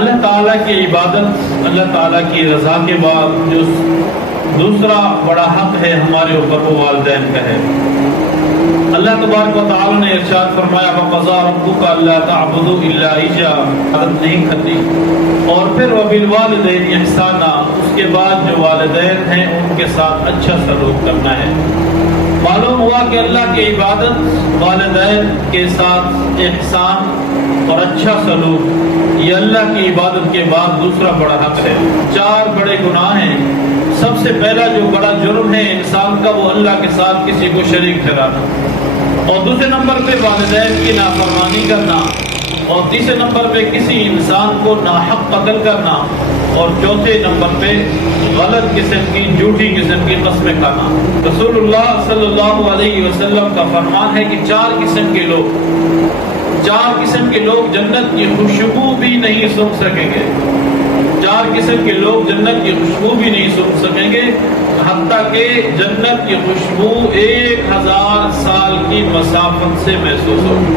اللہ تعالیٰ کی عبادت، اللہ تعالیٰ کی رضا کے بعد جو دوسرا بڑا حق ہے ہمارے اوپر وہ والدین کا ہے۔ اللہ تبارک و تعالیٰ نے ارشاد فرمایا وَقَضَىٰ رَبُّكَ أَلَّا تَعْبُدُوا إِلَّا إِيَّاهُ، عادت نہیں کھتی۔ اور پھر وَبِالْوَالِدَيْنِ إِحْسَانًا، اس کے بعد جو والدین ہیں ان کے ساتھ اچھا سلوک کرنا ہے۔ معلوم ہوا کہ اللہ کی عبادت، والدین کے ساتھ احسان اور اچھا سلوک، یہ اللہ کی عبادت کے بعد دوسرا بڑا حق ہے۔ 4 بڑے گناہ ہیں۔ سب سے پہلا جو بڑا جرم ہے انسان کا وہ اللہ کے ساتھ کسی کو شریک ٹھہرانا، اور دوسرے نمبر پہ والدین کی نافرمانی کرنا، اور تیسرے نمبر پہ کسی انسان کو ناحق قتل کرنا، اور چوتھے نمبر پہ غلط قسم کی جھوٹی قسم کی قسمیں کھانا۔ رسول اللہ صلی اللہ علیہ وسلم کا فرمان ہے کہ 4 قسم کے لوگ جنت کی خوشبو بھی نہیں سونگھ سکیں گے۔ 4 قسم کے لوگ جنت کی خوشبو بھی نہیں سونگھ سکیں گے، حتیٰ کہ جنت کی خوشبو 1000 سال کی مسافت سے محسوس ہوگی،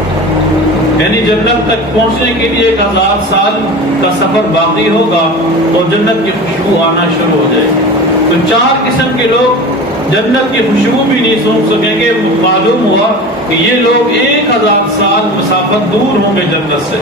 یعنی جنت تک پہنچنے کے لیے 1000 سال کا سفر باقی ہوگا اور جنت کی خوشبو آنا شروع ہو جائے گی۔ تو 4 قسم کے لوگ جنت کی خوشبو بھی نہیں سونگھ سکیں گے۔ معلوم ہوا کہ یہ لوگ 1000 سال مسافت دور ہوں گے جنت سے۔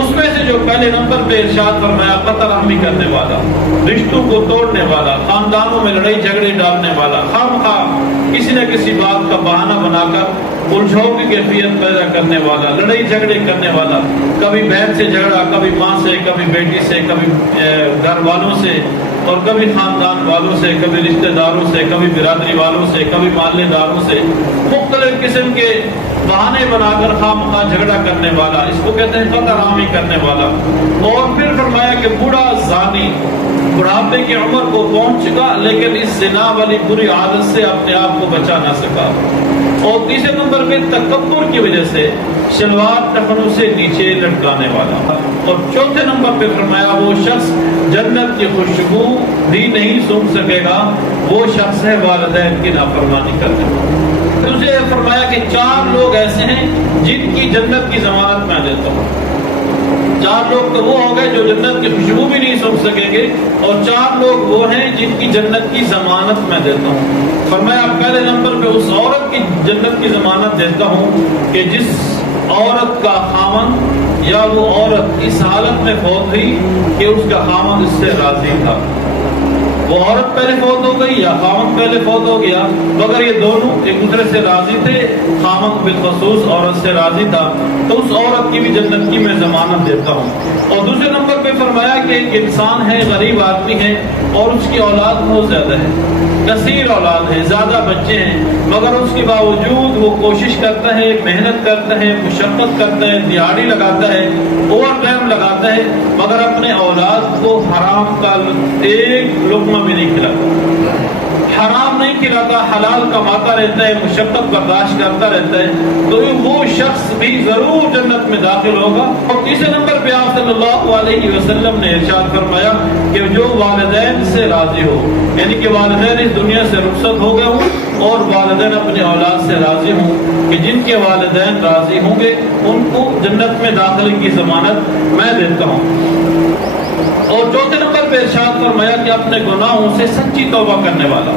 اس میں سے جو پہلے نمبر پہ ارشاد فرمایا قطع رحمی کرنے والا، رشتوں کو توڑنے والا، خاندانوں میں لڑائی جھگڑے ڈالنے والا، خواہ کسی نہ کسی بات کا بہانہ بنا کر الجھاؤ کی کیفیت پیدا کرنے والا، لڑائی جھگڑے کرنے والا، کبھی بہن سے جھگڑا، کبھی ماں سے، کبھی بیٹی سے، کبھی گھر والوں سے، اور کبھی خاندان والوں سے، کبھی رشتہ داروں سے، کبھی برادری والوں سے، کبھی محلے داروں سے، مختلف قسم کے بہانے بنا کر خواہ جھگڑا کرنے والا، اس کو کہتے ہیں قطع رحمی کرنے والا۔ اور پھر فرمایا کہ بوڑھا زانی، بڑھاپے کی عمر کو پہنچ چکا لیکن اس زنا والی بری عادت سے اپنے آپ کو بچا نہ سکا۔ اور تیسرے نمبر پہ تکبر کی وجہ سے شلوار ٹخنوں سے نیچے لٹکانے والا۔ اور چوتھے نمبر پہ فرمایا وہ شخص جنت کی خوشبو بھی نہیں سونگھ سکے گا، وہ شخص ہے والدین کی نافرمانی کرنے والا۔ دوسرے فرمایا کہ 4 لوگ ایسے ہیں جن کی جنت کی ضمانت میں دیتا ہوں۔ 4 لوگ تو وہ ہو گئے جو جنت کی خوشبو بھی نہیں سونگھ سکیں گے، اور 4 لوگ وہ ہیں جن کی جنت کی ضمانت میں دیتا ہوں۔ فرمایا پہلے نمبر پہ اس عورت کی جنت کی ضمانت دیتا ہوں کہ جس عورت کا خاوند یا وہ عورت اس حالت میں فوت ہوئی کہ اس کا خاوند اس سے راضی تھا۔ وہ عورت پہلے فوت ہو گئی یا خاوند پہلے فوت ہو گیا، مگر یہ دونوں ایک دوسرے سے راضی تھے، خاوند بالخصوص عورت سے راضی تھا، تو اس عورت کی بھی جنت کی میں ضمانت دیتا ہوں۔ اور دوسرے نمبر پہ فرمایا کہ ایک انسان ہے، غریب آدمی ہے، اور اس کی اولاد بہت زیادہ ہے، کثیر اولاد ہے، زیادہ بچے ہیں، مگر اس کے باوجود وہ کوشش کرتا ہے، محنت کرتا ہے، مشقت کرتا ہے، دیہاڑی لگاتا ہے، اوور ٹائم لگاتا ہے، مگر اپنے اولاد کو حرام کا ایک لقمہ بھی نہیں کھلاتا، حرام نہیں کھلاتا، حلال کماتا رہتا ہے، مشقت برداشت کرتا رہتا ہے، تو وہ شخص بھی ضرور جنت میں داخل ہوگا۔ اور تیسرے نمبر پہ آپ صلی اللہ علیہ وسلم نے ارشاد فرمایا کہ جو والدین سے راضی ہو، یعنی کہ والدین اس دنیا سے رخصت ہو گئے ہوں اور والدین اپنے اولاد سے راضی ہوں، کہ جن کے والدین راضی ہوں گے ان کو جنت میں داخلے کی ضمانت میں دیتا ہوں۔ اور چوتھے نمبر پہ ارشاد فرمایا کہ اپنے گناہوں سے سچی توبہ کرنے والا،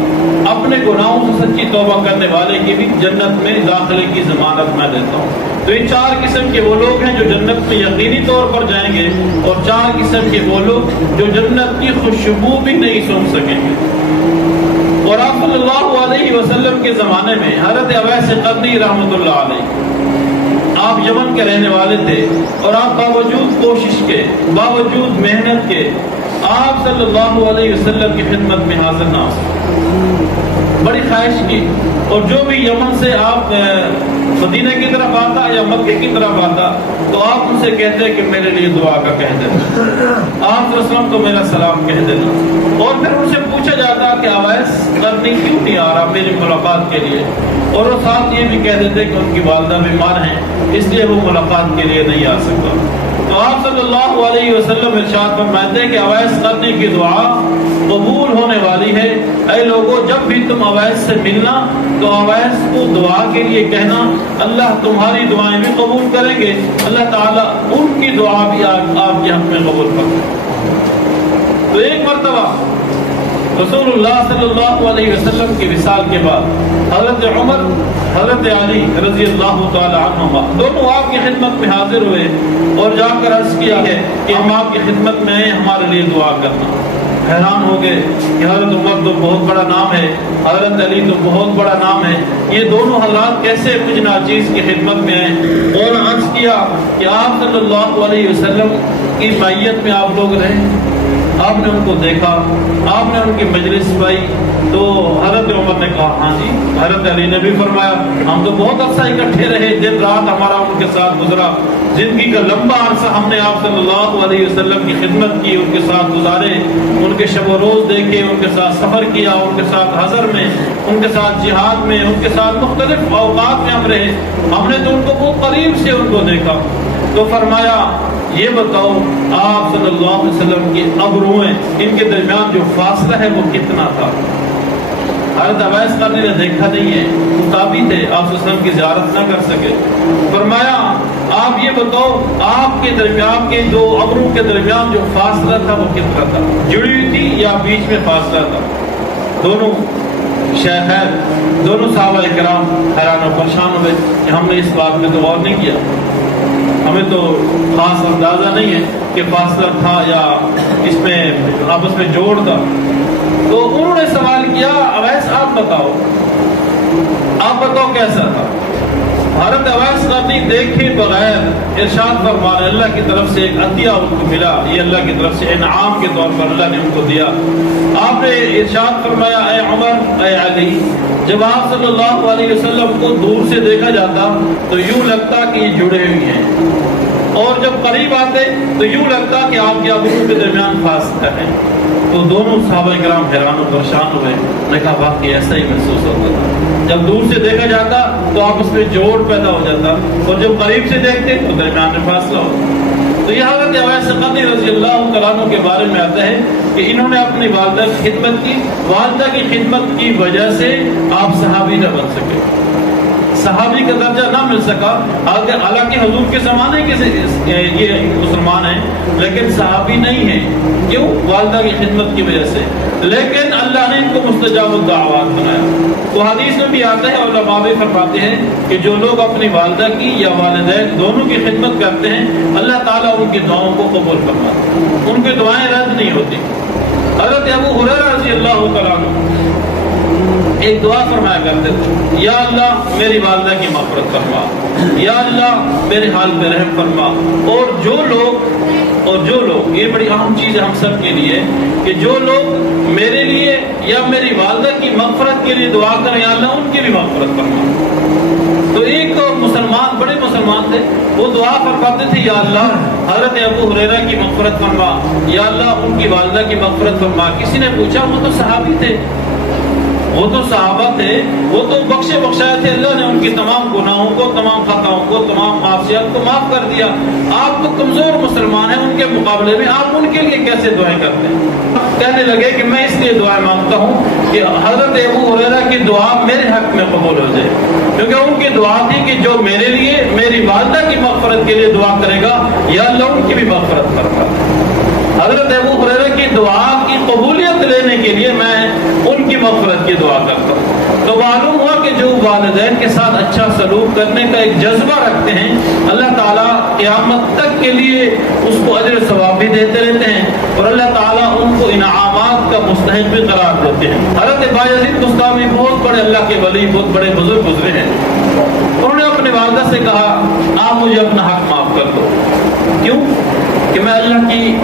اپنے گناہوں سے سچی توبہ کرنے والے کی بھی جنت میں داخلے کی ضمانت میں دیتا ہوں۔ تو یہ 4 قسم کے وہ لوگ ہیں جو جنت میں یقینی طور پر جائیں گے، اور 4 قسم کے وہ لوگ جو جنت کی خوشبو بھی نہیں سونگھ سکیں گے۔ اور آپ صلی اللہ علیہ وسلم کے زمانے میں حضرت اویس قرنی رحمۃ اللہ علیہ، آپ یمن کے رہنے والے تھے، اور آپ باوجود کوشش کے، باوجود محنت کے، آپ صلی اللہ علیہ وسلم کی خدمت میں حاضر نہ ہو سکے، بڑی خواہش کی، اور جو بھی یمن سے آپ مدینہ کی طرف آتا یا مکے کی طرف آتا تو آپ ان سے کہتے کہ میرے لیے دعا کا کہہ دینا، آپ صلی اللہ علیہ وسلم کو میرا سلام کہہ دینا۔ اور پھر ان سے پوچھا جاتا کہ اویس قرنی کیوں نہیں آ رہا میری ملاقات کے لیے، اور وہ ساتھ یہ بھی کہہ دیتے کہ ان کی والدہ بیمار ہیں اس لیے وہ ملاقات کے لیے نہیں آ سکتا۔ تو آپ صلی اللہ علیہ وسلم ارشاد فرماتے ہیں کہ اویس قرنی کی دعا قبول ہونے والی ہے. اے لوگوں جب بھی تم اویس سے ملنا تو اویس کو دعا کے لیے کہنا, اللہ تمہاری دعائیں بھی قبول کریں گے, اللہ تعالیٰ ان کی دعا بھی آپ کے حق میں قبول کریں. تو ایک مرتبہ رسول اللہ صلی اللہ علیہ وسلم کی وصال کے بعد حضرت عمر حضرت علی رضی اللہ تعالی عنہما دونوں آپ کی خدمت میں حاضر ہوئے اور جا کر عرض کیا ہے کہ ہم آپ کی خدمت میں آئے, ہمارے لیے دعا کرنا. حیران ہو گئے کہ حضرت عمر تو بہت بڑا نام ہے, حضرت علی تو بہت بڑا نام ہے, یہ دونوں حضرات کیسے کچھ ناچیز کی خدمت میں آئے. اور عرض کیا کہ آپ صلی اللہ علیہ وسلم کی معیت میں آپ لوگ رہے, آپ نے ان کو دیکھا, آپ نے ان کی مجلس پائی. تو حضرت عمر نے کہا ہاں جی. حضرت علی نے بھی فرمایا ہم تو بہت عرصہ اکٹھے رہے, دن رات ہمارا ان کے ساتھ گزرا, زندگی کا لمبا عرصہ ہم نے آپ صلی اللہ علیہ وسلم کی خدمت کی, ان کے ساتھ گزارے, ان کے شب و روز دیکھے, ان کے ساتھ سفر کیا, ان کے ساتھ حضر میں, ان کے ساتھ جہاد میں, ان کے ساتھ مختلف اوقات میں ہم رہے, ہم نے تو ان کو بہت قریب سے ان کو دیکھا. تو فرمایا یہ بتاؤ آپ صلی اللہ علیہ وسلم کی ابروئیں, ان کے درمیان جو فاصلہ ہے وہ کتنا تھا. حضرت اویس قرنی نے دیکھا نہیں ہے, تابعی تھے, آپ صلی اللہ علیہ وسلم کی زیارت نہ کر سکے. فرمایا آپ یہ بتاؤ آپ کے درمیان کے دو ابرو کے درمیان جو فاصلہ تھا وہ کتنا تھا, جڑی ہوئی تھی یا بیچ میں فاصلہ تھا. دونوں شیخین دونوں صحابہ کرام حیران و پریشان ہوئے کہ ہم نے اس بات میں تو غور نہیں کیا, ہمیں تو خاص اندازہ نہیں ہے کہ فاصلہ تھا یا اس میں آپس میں جوڑ تھا. تو انہوں نے سوال کیا اویس آپ بتاؤ کیسا تھا. حضرت اویس قرنی دیکھے بغیر ارشاد فرمانے اللہ کی طرف سے ایک عطیہ ان کو ملا, یہ اللہ کی طرف سے انعام کے طور پر اللہ نے ان کو دیا. آپ نے ارشاد فرمایا اے عمر اے علی, جب آپ صلی اللہ علیہ وسلم کو دور سے دیکھا جاتا تو یوں لگتا کہ یہ جڑے ہوئے ہیں, اور جب قریب آتے تو یوں لگتا کہ آپ کے ابرو کے درمیان فاصلہ ہے. تو دونوں صحابہ کرام حیران و پریشان ہوئے, نے کہا واقعی ایسا ہی محسوس ہوتا تھا, جب دور سے دیکھا جاتا تو آپس میں جوڑ پیدا ہو جاتا, اور جب قریب سے دیکھتے تو درمیان میں فاصلہ ہوتا. تو یہ حضرت اویس قرنی رضی اللہ تعالیٰ عنہ کے بارے میں آتا ہے کہ انہوں نے اپنی والدہ کی خدمت کی, والدہ کی خدمت کی وجہ سے آپ صحابی نہ بن سکے, صحابی کا درجہ نہ مل سکا. حالانکہ حضور کے زمانے کے یہ مسلمان ہیں لیکن صحابی نہیں ہیں, کیوں؟ والدہ کی خدمت کی وجہ سے. لیکن اللہ نے ان کو مستجاب الدعوات بنایا. تو حدیث میں بھی آتا ہے اور علماء بھی فرماتے ہیں کہ جو لوگ اپنی والدہ کی یا والدین دونوں کی خدمت کرتے ہیں اللہ تعالیٰ ان کی دعاؤں کو قبول فرماتا ہے, ان کی دعائیں رد نہیں ہوتی. حضرت ابو ہریرہ رضی اللہ تعالیٰ عنہ ایک دعا فرمایا کرتے تھے, یا اللہ میری والدہ کی مغفرت فرما, یا اللہ میرے حال پہ رحم فرما. اور جو لوگ یہ بڑی اہم چیز ہے ہم سب کے لیے کہ جو لوگ میرے لیے یا میری والدہ کی مغفرت کے لیے دعا کریں یا اللہ ان کی بھی مغفرت فرما. تو ایک مسلمان بڑے مسلمان تھے, وہ دعا فرماتے تھے یا اللہ حضرت ابو ہریرہ کی مغفرت فرما, یا اللہ ان کی والدہ کی مغفرت فرما. کسی نے پوچھا وہ تو صحابی تھے, وہ تو صحابہ تھے, وہ تو بخشے بخشائے تھے, اللہ نے ان کی تمام گناہوں کو, تمام خطاؤں کو, تمام معصیت کو معاف کر دیا. آپ تو کمزور مسلمان ہیں, ان کے مقابلے میں آپ ان کے لیے کیسے دعائیں کرتے ہیں؟ کہنے لگے کہ میں اس لیے دعائیں مانگتا ہوں کہ حضرت ابو ہریرہ کی دعا میرے حق میں قبول ہو جائے, کیونکہ ان کی دعا تھی کہ جو میرے لیے میری والدہ کی مغفرت کے لیے دعا کرے گا یا اللہ ان کی بھی مغفرت کرتا. حضرت ابو ہریرہ کی دعا کی قبولیت لینے کے لیے میں ان کی مغفرت کی دعا کرتا ہوں. تو معلوم ہوا کہ جو والدین کے ساتھ اچھا سلوک کرنے کا ایک جذبہ رکھتے ہیں اللہ تعالیٰ قیامت تک کے لیے اس کو اجر و ثواب بھی دیتے رہتے ہیں, اور اللہ تعالیٰ ان کو انعامات کا مستحق بھی قرار دیتے ہیں. حضرت بایزید بستامی بہت بڑے اللہ کے ولی, بہت بڑے بزرگ گزرے ہیں. انہوں نے اپنی والدہ سے کہا آپ مجھے اپنا حق معاف کر دو. کیوں؟ کہ میں اللہ کی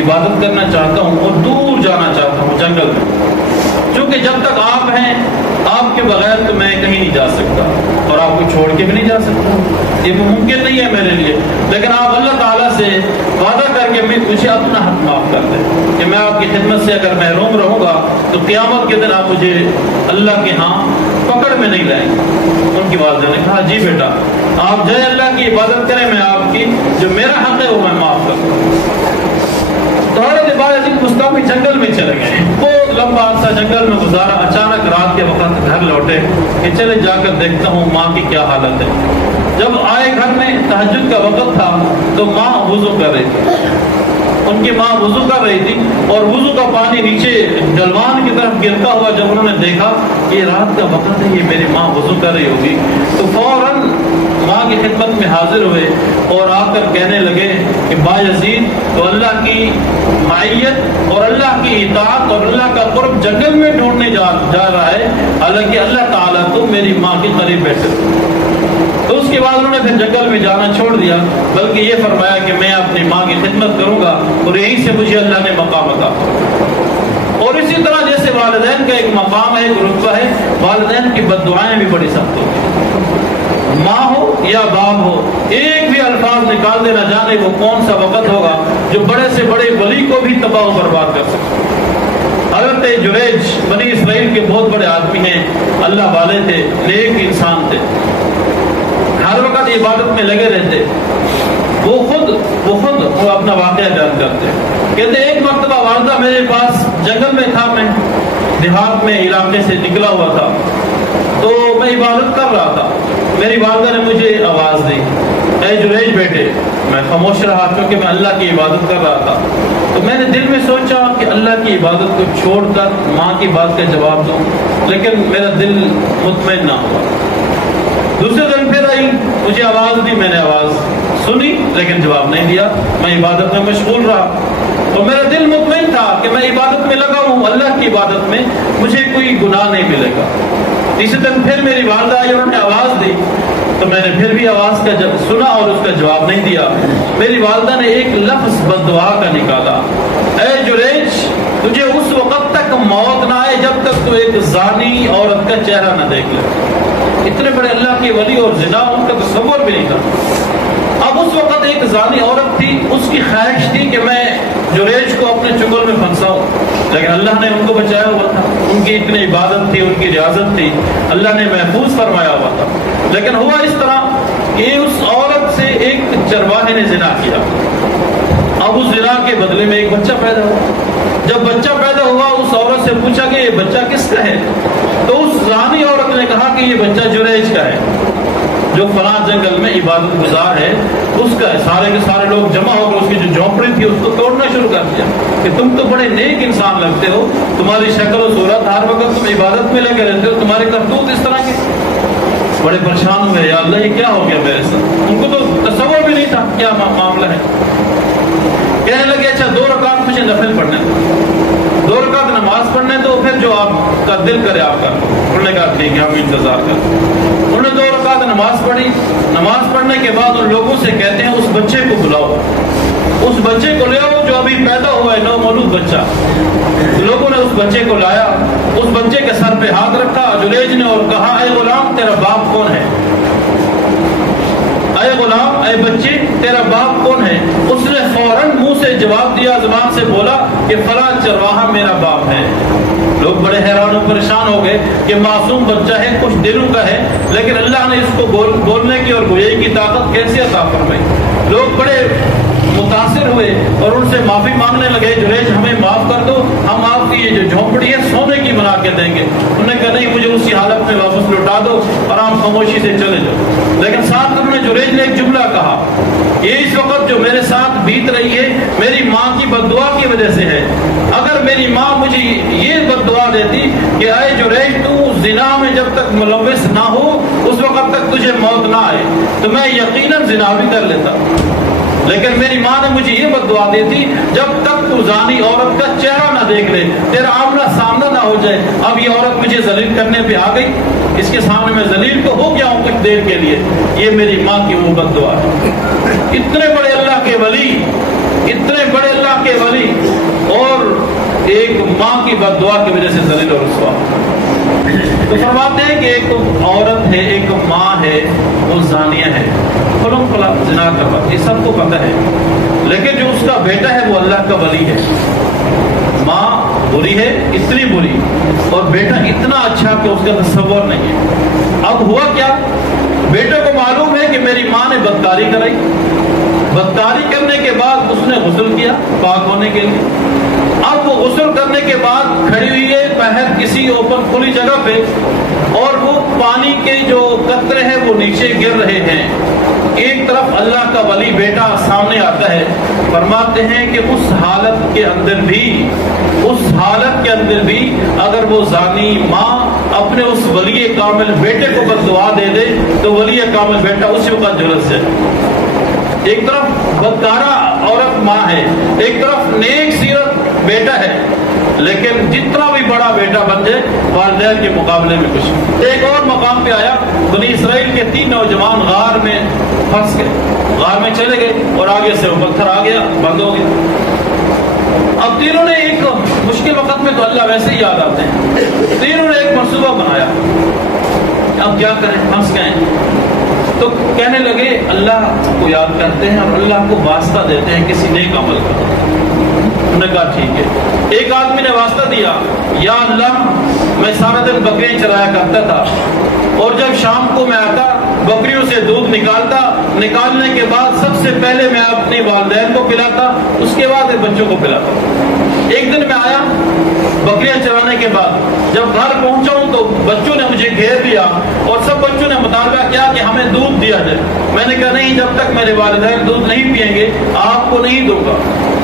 عبادت کرنا چاہتا ہوں اور دور جانا چاہتا ہوں جنگل میں, کیونکہ جب تک آپ ہیں آپ کے بغیر تو میں کہیں نہیں جا سکتا اور آپ کو چھوڑ کے بھی نہیں جا سکتا, یہ ممکن نہیں ہے میرے لیے. لیکن آپ اللہ تعالیٰ سے وعدہ کر کے مجھے اپنا حق معاف کر دیں کہ میں آپ کی خدمت سے اگر محروم رہوں گا تو قیامت کے دن آپ مجھے اللہ کے ہاں پکڑ میں نہیں لائیں گے۔ ان کی والدہ نے کہا جی بیٹا آپ جائیں اللہ کی عبادت کریں، میں آپ کی جو میرا حق ہے وہ میں معاف کر دوں۔ تو حضرت باجزید مستوفی جنگل میں چلے گئے، بہت لمبا عرصہ جنگل میں گزارا، اچانک رات کے وقت گھر لوٹے کہ چلے جا کر دیکھتا ہوں ماں کی کیا حالت ہے۔ جب آئے گھر میں تہجد کا وقت تھا تو ماں وضو کر رہی تھی، ان کی ماں وضو کر رہی تھی اور وضو کا پانی نیچے ڈلوان کی طرف گرتا ہوا جب انہوں نے دیکھا کہ رات کا وقت ہے، یہ میری ماں وضو کر رہی ہوگی، تو فوراً ماں کی خدمت میں حاضر ہوئے اور آ کر کہنے لگے کہ باجزید تو اللہ کی معیت اور اللہ کی اطاعت اور اللہ کا قرب جنگل میں ڈھونڈنے جا رہا ہے، حالانکہ اللہ تعالیٰ تو میری ماں کے قریب بیٹھے۔ تو اس کے بعد انہوں نے پھر جنگل میں جانا چھوڑ دیا، بلکہ یہ فرمایا کہ میں اپنی ماں کی خدمت کروں گا اور یہیں سے مجھے اللہ نے مقام عطا۔ اور اسی طرح جیسے والدین کا ایک مقام ہے، ایک رتبہ ہے، والدین کی بد دعائیں بھی بڑی سخت ہوتی ہیں۔ ماں ہو یا باپ ہو، ایک بھی الفاظ نکال دے، نہ جانے وہ کون سا وقت ہوگا جو بڑے سے بڑے ولی کو بھی تباہ و برباد کر سکتا۔ حضرت جریج بنی اسرائیل کے بہت بڑے آدمی ہیں، اللہ والے تھے، نیک انسان تھے، ہر وقت عبادت میں لگے رہتے۔ وہ خود اپنا واقعہ بیان کرتے، کہتے ایک مرتبہ والدہ میرے پاس جنگل میں تھا، میں دیہات میں علاقے سے نکلا ہوا تھا، تو میں عبادت کر رہا تھا، میری والدہ نے مجھے آواز دی اے جریج بیٹے، میں خاموش رہا کیونکہ میں اللہ کی عبادت کر رہا تھا۔ تو میں نے دل میں سوچا کہ اللہ کی عبادت کو چھوڑ کر ماں کی بات کا جواب دوں، لیکن میرا دل مطمئن نہ ہوا۔ دوسرے دن پھر آئی، مجھے آواز دی، میں نے آواز سنی لیکن جواب نہیں دیا، میں عبادت میں مشغول رہا، اور میرا دل مطمئن تھا کہ میں عبادت میں لگا ہوں، اللہ کی عبادت میں مجھے کوئی گناہ نہیں ملے گا۔ تیسرے دن پھر میری والدہ آئی، انہوں نے آواز دی، تو میں نے پھر بھی آواز کا سنا اور اس کا جواب نہیں دیا۔ میری والدہ نے ایک لفظ بد دعا کا نکالا، اے جریج تجھے اس وقت تک موت نہ آئے جب تک تو ایک زانی عورت کا چہرہ نہ دیکھ لے۔ اتنے بڑے اللہ کے ولی اور زنا ان کا تصور بھی نہیں تھا۔ اب اس وقت ایک زانی عورت تھی، اس کی خواہش تھی کہ میں جریج کو اپنے چنگل میں پھنساؤں، لیکن اللہ نے ان کو بچایا ہوا تھا، ان کی اتنی عبادت تھی، ان کی ریاضت تھی، اللہ نے محفوظ فرمایا ہوا تھا۔ لیکن ہوا اس طرح کہ اس عورت سے ایک چرواہے نے زنا کیا، اب اس زنا کے بدلے میں ایک بچہ پیدا ہوا۔ جب بچہ پیدا ہوا اس عورت سے پوچھا کہ یہ بچہ کس کا ہے، تو اس زانی عورت نے کہا کہ یہ بچہ جریج کا ہے، جو فلاں جنگل میں عبادت گزار ہے اس کا ہے۔ سارے کے سارے لوگ جمع ہو کر اس کی جو جھونپڑی تھی اس کو توڑنا شروع کر دیا کہ تم تو بڑے نیک انسان لگتے ہو، تمہاری شکل و صورت، ہر وقت تم عبادت میں لگے رہتے ہو، تمہارے کرتوت اس طرح کے۔ بڑے پریشان ہوئے، یا اللہ یہ کیا ہو گیا میرے ساتھ، ان کو تو تصور بھی نہیں تھا کیا معاملہ ہے۔ کہنے لگے اچھا 2 رکعت مجھے نفل پڑھنے دو، 2 رکعت نماز پڑھنے دو، پھر جو آپ کا دل کرے آپ کا۔ انہوں نے کہا ٹھیک ہے ہم انتظار کرتے۔ انہوں نے 2 رکعت نماز پڑھی، نماز پڑھنے کے بعد ان لوگوں سے کہتے ہیں اس بچے کو بلاؤ، اس بچے کو لے آؤ جو ابھی پیدا ہوا ہے، نومولود بچہ۔ لوگوں نے اس بچے کو لایا، اس بچے کے سر پہ ہاتھ رکھا جریج نے اور کہا اے غلام تیرا باپ کون ہے، اے غلام اے بچے تیرا باپ کون ہے۔ اس نے فوراً منہ سے جواب دیا، زبان سے بولا کہ فلاں چرواہا میرا باپ ہے۔ لوگ بڑے حیران و پریشان ہو گئے کہ معصوم بچہ ہے، کچھ دنوں کا ہے، لیکن اللہ نے اس کو بولنے کی اور گویائی کی طاقت کیسے عطا فرمائی۔ لوگ بڑے متاثر ہوئے اور ان سے معافی مانگنے لگے، جریج ہمیں معاف کر دو، ہم آپ کی یہ جو جھونپڑی ہے سونے کی بنا کے دیں گے۔ انہوں نے کہا نہیں مجھے اسی حالت میں واپس لوٹا دو اور آپ خاموشی سے چلے جاؤ۔ لیکن ساتھ انہوں نے جریج نے ایک جملہ کہا، یہ اس وقت جو میرے ساتھ بیت رہی ہے میری ماں کی بد دعا کی وجہ سے ہے۔ اگر میری ماں مجھے یہ بد دعا دیتی کہ اے جریج تو زنا میں جب تک ملوث نہ ہو اس وقت تک تجھے موت نہ آئے تو میں یقیناً زنا بھی کر لیتا، لیکن میری ماں نے مجھے یہ بد دعا دی تھی جب تک تو زانی عورت کا چہرہ نہ دیکھ لے، تیرا آمنا سامنا نہ ہو جائے۔ اب یہ عورت مجھے ذلیل کرنے پہ آ گئی، اس کے سامنے میں ذلیل تو ہو گیا ہوں کچھ دیر کے لیے، یہ میری ماں کی وہ بد دعا ہے۔ اتنے بڑے اللہ کے ولی، اتنے بڑے اللہ کے ولی، اور ایک ماں کی بد دعا کی وجہ سے ذلیل اور رسوا۔ تو فرماتے ہیں کہ ایک عورت ہے، ایک ماں ہے، وہ زانیہ ہے، فلا زنا کا، یہ سب کو پتہ ہے، لیکن جو اس کا بیٹا ہے وہ اللہ کا ولی ہے۔ ماں بری ہے اتنی بری اور بیٹا اتنا اچھا کہ اس کا تصور نہیں ہے۔ اب ہوا کیا، بیٹے کو معلوم ہے کہ میری ماں نے بدکاری کرائی، بدکاری کرنے کے بعد اس نے غسل کیا پاک ہونے کے لیے۔ اب وہ غسل کرنے کے بعد کھڑی ہوئی ہے باہر کسی اوپن کھلی جگہ پہ، اور وہ پانی کے جو قطرے ہیں وہ نیچے گر رہے ہیں۔ ایک طرف اللہ کا ولی بیٹا سامنے آتا ہے، فرماتے ہیں کہ اس حالت کے اندر بھی اگر وہ زانی ماں اپنے اس ولی کامل بیٹے کو بد دعا دے دے تو ولی کامل بیٹا اسی وقت جھلس جائے۔ ایک طرف بدکارہ عورت ماں ہے، ایک طرف نیک سیرت بیٹا ہے، لیکن جتنا بھی بڑا بیٹا بن جائے والدین کے مقابلے میں کچھ۔ ایک اور مقام پہ آیا، بنی اسرائیل کے 3 نوجوان غار میں پھنس گئے، غار میں چلے گئے اور آگے سے وہ پتھر آ گیا، بند ہو گیا۔ اب تینوں نے ایک مشکل وقت میں تو اللہ ویسے ہی یاد آتے ہیں، تینوں نے ایک منصوبہ بنایا، اب کیا کریں، پھنس گئے تو کہنے لگے اللہ کو یاد کرتے ہیں اور اللہ کو واسطہ دیتے ہیں کسی نیک عمل کا۔ انہوں نے کہا ٹھیک ہے۔ ایک آدمی نے واسطہ دیا، یا اللہ میں سارا دن بکریاں چرایا کرتا تھا اور جب شام کو میں آتا بکریوں سے دودھ نکالتا، نکالنے کے بعد سب سے پہلے میں اپنی والدین کو پلاتا، اس کے بعد بچوں کو پلاتا۔ ایک دن میں آیا بکریاں چرانے کے بعد، جب گھر پہنچا ہوں تو بچوں نے مجھے گھیر لیا اور سب بچوں نے مطالبہ کیا کہ ہمیں دودھ دیا جائے۔ میں نے کہا نہیں، جب تک میرے والدین دودھ نہیں پئیں گے آپ کو نہیں دوں گا۔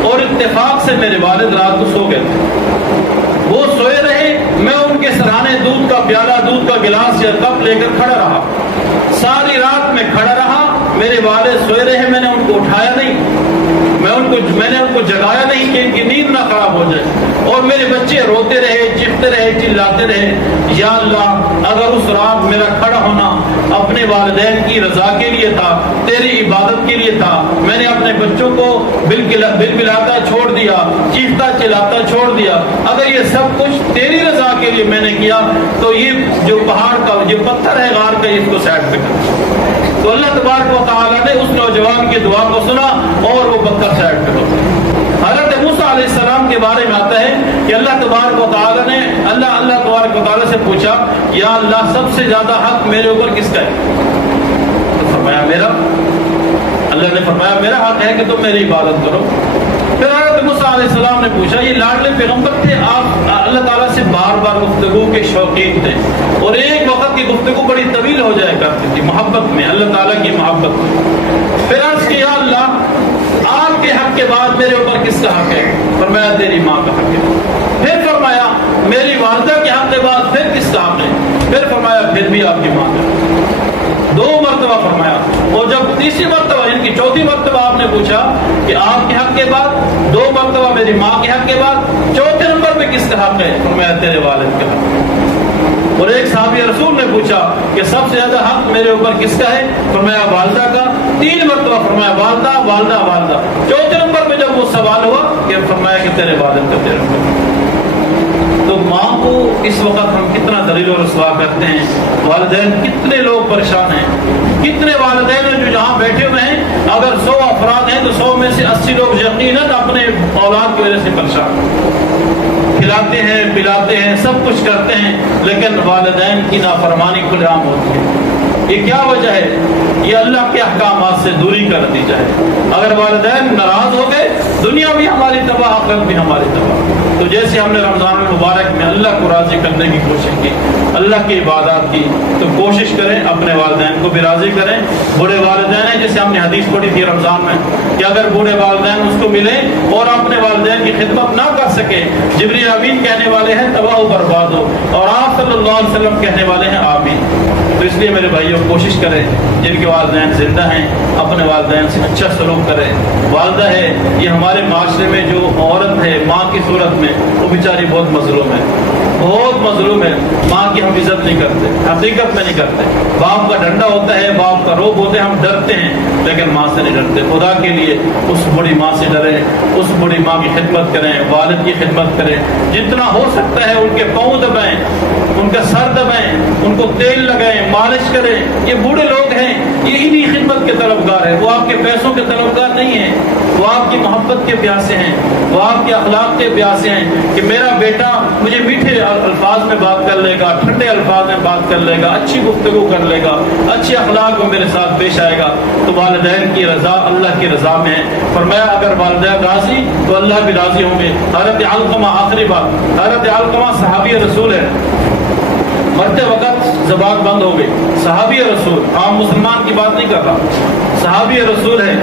اور اتفاق سے میرے والد رات کو سو گئے تھے، وہ سوئے رہے، میں ان کے سرانے دودھ کا پیالہ، دودھ کا گلاس یا کپ لے کر کھڑا رہا، ساری رات میں کھڑا رہا۔ میرے والد سوئے رہے، میں نے ان کو اٹھایا نہیں، میں نے ان کو جگایا نہیں کہ ان کی نیند نہ خراب ہو جائے، اور میرے بچے روتے رہے، چیختے رہے، چلاتے رہے۔ یا اللہ اگر اس رات میرا کھڑا ہونا اپنے والدین کی رضا کے لیے تھا، تیری عبادت کے لیے تھا، میں نے اپنے بچوں کو بلبلاتا چھوڑ دیا، چیختا چلاتا چھوڑ دیا، اگر یہ سب کچھ تیری رضا کے لیے میں نے کیا تو یہ جو پہاڑ کا جو پتھر ہے غار کا، اس کو سائڈ پہ کر۔ تو اللہ تبارک و تعالیٰ نے اس نوجوان کی دعا کو سنا اور وہ پتھر سائڈ پہ ہو گیا۔ حضرت موسیٰ علیہ السلام کے بارے میں آتا ہے کہ اللہ تبارک و تعالیٰ نے اللہ تبارک و تعالیٰ سے پوچھا، یا اللہ سب سے زیادہ حق میرے اوپر کس کا ہے؟ تو فرمایا میرا۔ اللہ نے فرمایا میرا حق ہے کہ تم میری عبادت کرو۔ پھر حضرت موسیٰ علیہ السلام نے پوچھا، یہ لاڈلے پیغمبر تھے، آپ اللہ تعالیٰ سے بار بار گفتگو کے شوقین تھے، اور ایک وقت کی گفتگو بڑی طویل ہو جائے کرتی تھی محبت میں، اللہ تعالیٰ کی محبت میں۔ پھر عرض کیا اللہ آپ کے حق کے بعد میرے اوپر کس کا حق ہے؟ فرمایا تیری ماں کا حق ہے۔ پھر فرمایا میری والدہ کے حق کے بعد پھر کس کا حق ہے؟ پھر فرمایا پھر بھی آپ کی ماں کا۔ 2 مرتبہ فرمایا، اور جب تیسری مرتبہ ان کی چوتھی مرتبہ آپ نے پوچھا کہ آپ کے حق کے بعد 2 مرتبہ میری ماں کے حق کے بعد چوتھے نمبر پہ کس کا حق ہے؟ فرمایا تیرے والد کا حق۔ اور ایک صحابی رسول نے پوچھا کہ سب سے زیادہ حق میرے اوپر کس کا ہے؟ فرمایا والدہ کا۔ 3 مرتبہ فرمایا والدہ والدہ والدہ۔ چوتھے نمبر پہ جب وہ سوال ہوا کہ فرمایا کہ تیرے والد کا تیرے اوپر۔ تو ماں کو اس وقت ہم کتنا ذلیل و رسوا کرتے ہیں، والدین کتنے لوگ پریشان ہیں، کتنے والدین ہیں جو جہاں بیٹھے ہوئے ہیں، اگر 100 افراد ہیں تو 100 میں سے 80 لوگ یقیناً اپنے اولاد کی وجہ سے پریشان ہیں، کھلاتے ہیں پلاتے ہیں سب کچھ کرتے ہیں، لیکن والدین کی نافرمانی کھلے عام ہوتی ہے۔ یہ کیا وجہ ہے؟ یہ اللہ کے احکامات سے دوری کر دی جائے۔ اگر والدین ناراض ہو گئے، دنیا بھی ہماری تباہ، آخرت بھی ہماری تباہ۔ تو جیسے ہم نے رمضان المبارک میں اللہ کو راضی کرنے کی کوشش کی، اللہ کی عبادات کی، تو کوشش کریں اپنے والدین کو بھی راضی کریں۔ بوڑھے والدین ہیں، جیسے ہم نے حدیث پڑھی تھی رمضان میں کہ اگر بوڑھے والدین اس کو ملیں اور اپنے والدین کی خدمت نہ کر سکے، جبریل امین کہنے والے ہیں تباہ و برباد ہو، اور آپ صلی اللہ علیہ وسلم کہنے والے ہیں آمین۔ تو اس لیے میرے بھائیوں کوشش کریں جن کے والدین زندہ ہیں اپنے والدین سے اچھا سلوک کریں۔ والدہ ہے یہ ہمارے معاشرے میں جو عورت ہے ماں کی صورت میں، وہ بیچاری بہت مظلوم ہے، بہت مظلوم ہے۔ ماں کی ہم عزت نہیں کرتے، حقیقت میں نہیں کرتے۔ باپ کا ڈنڈا ہوتا ہے، باپ کا روب ہوتا ہے، ہم ڈرتے ہیں، لیکن ماں سے نہیں ڈرتے۔ خدا کے لیے اس بڑی ماں سے ڈریں، اس بڑی ماں کی خدمت کریں، والد کی خدمت کریں، جتنا ہو سکتا ہے ان کے پاؤں دبائیں، ان کا سر دبائیں، ان کو تیل لگائیں، مالش کریں۔ یہ بوڑھے لوگ ہیں، یہ انہی خدمت کے طلبگار ہیں، وہ آپ کے پیسوں کے طلبگار نہیں ہیں، وہ آپ کی محبت کے پیاسے ہیں، وہ آپ کے اخلاق کے بھوکے پیاسے ہیں کہ میرا بیٹا مجھے میٹھے الفاظ میں بات کر لے گا، ٹھنڈے الفاظ میں بات کر لے گا، اچھی گفتگو کر لے گا، اچھے اخلاق میں میرے ساتھ پیش آئے گا، تو والدین کی رضا اللہ کی رضا میں ہے۔ فرمایا اگر والدین راضی تو اللہ بھی راضی ہوں گے۔ حضرت علقمہ، آخری بات، حضرت علقمہ صحابی رسول ہے، مرتے وقت زبان بند ہو گئی، صحابی رسول، عام مسلمان کی بات نہیں کر رہا، صحابی رسول ہے۔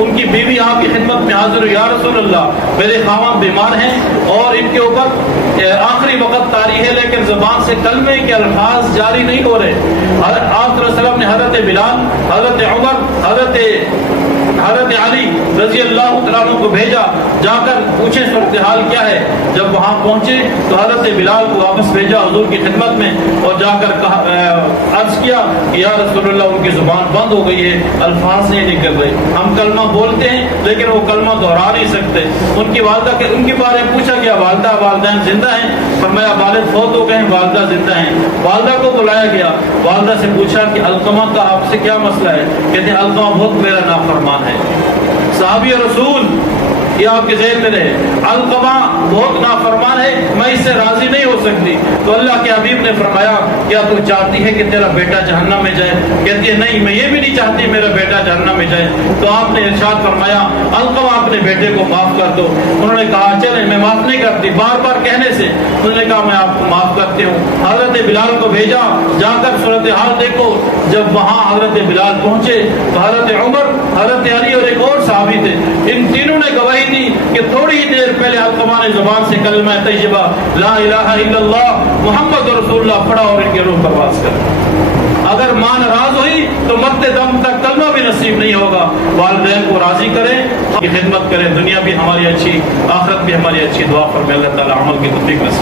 ان کی بیوی آپ کی خدمت میں حاضر ہوئی، یا رسول اللہ میرے خاوند بیمار ہیں اور ان کے اوپر آخری وقت طاری ہے لیکن زبان سے کلمے کے الفاظ جاری نہیں ہو رہے۔ آپ صلی اللہ علیہ وسلم نے حضرت بلال، حضرت عمر، حضرت علی رضی اللہ تعالیٰ کو بھیجا، جا کر پوچھیں صورتحال کیا ہے۔ جب وہاں پہنچے تو حضرت بلال کو واپس بھیجا حضور کی خدمت میں اور جا کر عرض کیا کہ یا رسول اللہ ان کی زبان بند ہو گئی ہے، الفاظ نہیں نکل رہے، ہم کلمہ بولتے ہیں لیکن وہ کلمہ دہرا نہیں سکتے۔ ان کی والدہ کے ان کے بارے میں پوچھا گیا، والدہ والدین زندہ ہیں؟ فرمایا والد فوت ہو گئے ہیں، والدہ زندہ ہیں۔ والدہ کو بلایا گیا، والدہ سے پوچھا کہ علقمہ کا آپ سے کیا مسئلہ ہے؟ کہتے ہیں علقمہ بہت میرا نافرمان ہے۔ صحابی رسول، یہ آپ کے ذہن میں رہے، علقمہ بہت نافرمان ہے، میں اس سے راضی نہیں ہو سکتی۔ تو اللہ کے حبیب نے فرمایا کیا تو چاہتی ہے کہ تیرا بیٹا جہنم میں جائے؟ کہتی ہے نہیں، میں یہ بھی نہیں چاہتی میرا بیٹا جہنم میں جائے۔ تو آپ نے ارشاد فرمایا علقمہ اپنے بیٹے کو معاف کر دو۔ انہوں نے کہا چلیں میں معاف نہیں کرتی، بار بار کہنے سے انہوں نے کہا میں آپ کو معاف کرتی ہوں۔ حضرت بلال کو بھیجا، جا کر صورتحال دیکھو۔ جب وہاں حضرت بلال پہنچے تو حضرت عمر، حضرت علی اور ایک اور صحابی تھے، ان تینوں نے گواہی دی کہ تھوڑی ہی دیر پہلے علقمہ نے زبان سے کلمہ طیبہ لا الہ الا اللہ محمد رسول اللہ پڑھا اور ان کے روح پرواز کر۔ اگر ماں ناراض ہوئی تو مرتے دم تک کلمہ بھی نصیب نہیں ہوگا۔ والدین کو راضی کریں، خدمت کریں، دنیا بھی ہماری اچھی، آخرت بھی ہماری اچھی، دعا فرمائے اللہ تعالی عمل کی توفیق نصیب